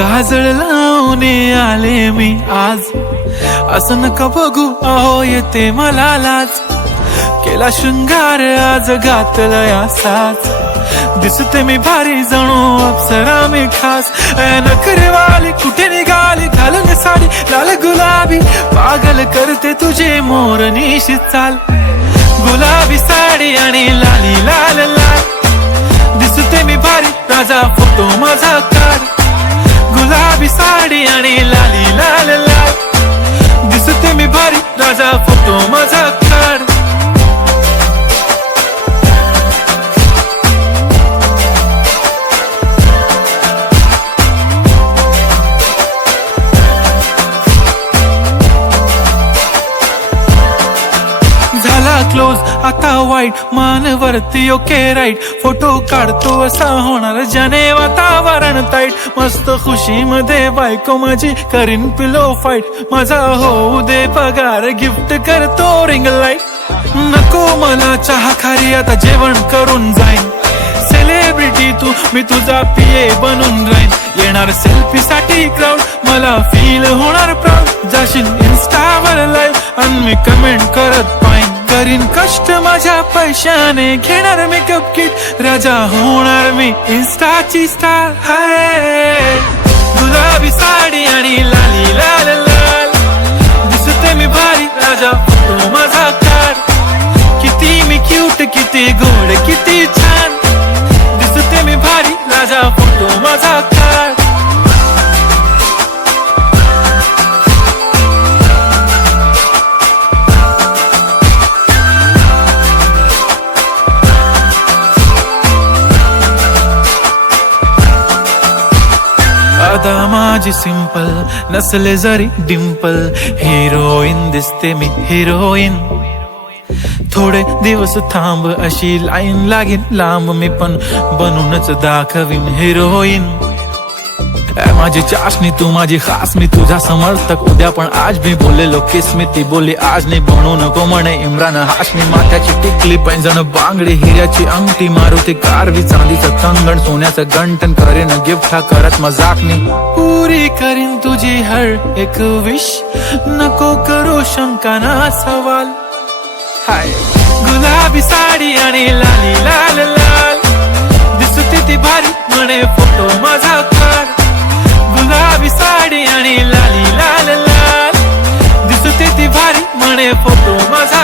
काजळ लावून आले मी आज, असं नका बघू अहो येते मला लाज. केला शृंगार आज घातलाय असाच, दिसते मी भारी जणू अप्सरा मी खास. नखरेवाली कुठे निघाली घालून साडी लाल गुलाबी, पागल करते तुझे मोरनीशी चाल. गुलाबी साडी आणि लाली लाल लाल, दिसते मी भारी राजा फोटो माझा काढ. गुलाबी साडी आणि लाली लाल लाल, दिसते मी भारी राजा फोटो माझा काढ. क्लोज आता वाईट मानवरती ओके राईट, फोटो काढतो असा होणार ज्याने वातावरण ताईट. मस्त खुशी मध्ये बायको माझी करीन पिलो फाईट, माझा होऊ दे पगार गिफ्ट करतो रिंग लाईट. नको मला चहा खारी आता जेवण करून जाईन, सेलिब्रिटी तू मी तुझा पिये बनून राहीन. येणार सेल्फी साठी क्राऊड मला फील होणार प्राऊड, जाशील इन्स्टावर लाईव्ह आणि मी कमेंट करत पाईन. करीन कष्ट माझ्या पैशाने घेणार मेकअप किट, राजा होणार मी इन्स्टाची स्टार. हाय गुलाबी साडी आणि लाली लाल लाल, दिसते मी भारी राजा फोटो माझा काढ. किती मी क्यूट किती गोड किती छान, दिसते मी भारी राजा फोटो माझा काढ. आता माझी सिंपल नसले जरी डिंपल, हिरोईन दिसते मी हिरोईन. थोडे दिवस थांब अशी लाईन लागेल लांब, मी पण बनूनच दाखवीन हिरोईन. माझी चाशनी तू माझी खास, मी तुझा समर्थक उद्या पण आज मी बोललेलो किस मी ती बोली आज नाही. बनू नको म्हणे इम्रान हाशमी, माथ्याची टिकली पैंजण बांगडी हिऱ्याची अंगठी, मारुती कारवी चांदीचं कंगण सोन्याचं गंटन, करीन गिफ्ट हा करत मजाकनी. पुरी करीन तुझी हर एक विश, नको करू शंका ना सवाल. हाय गुलाबी साडी आणि लाली लाल लाल, दिसते ती भारी म्हणे फोटो माझा काढ. गुलाबी साडी आणि लाली लाल लाल, दिसते ती भारी म्हणे फोटो माझा.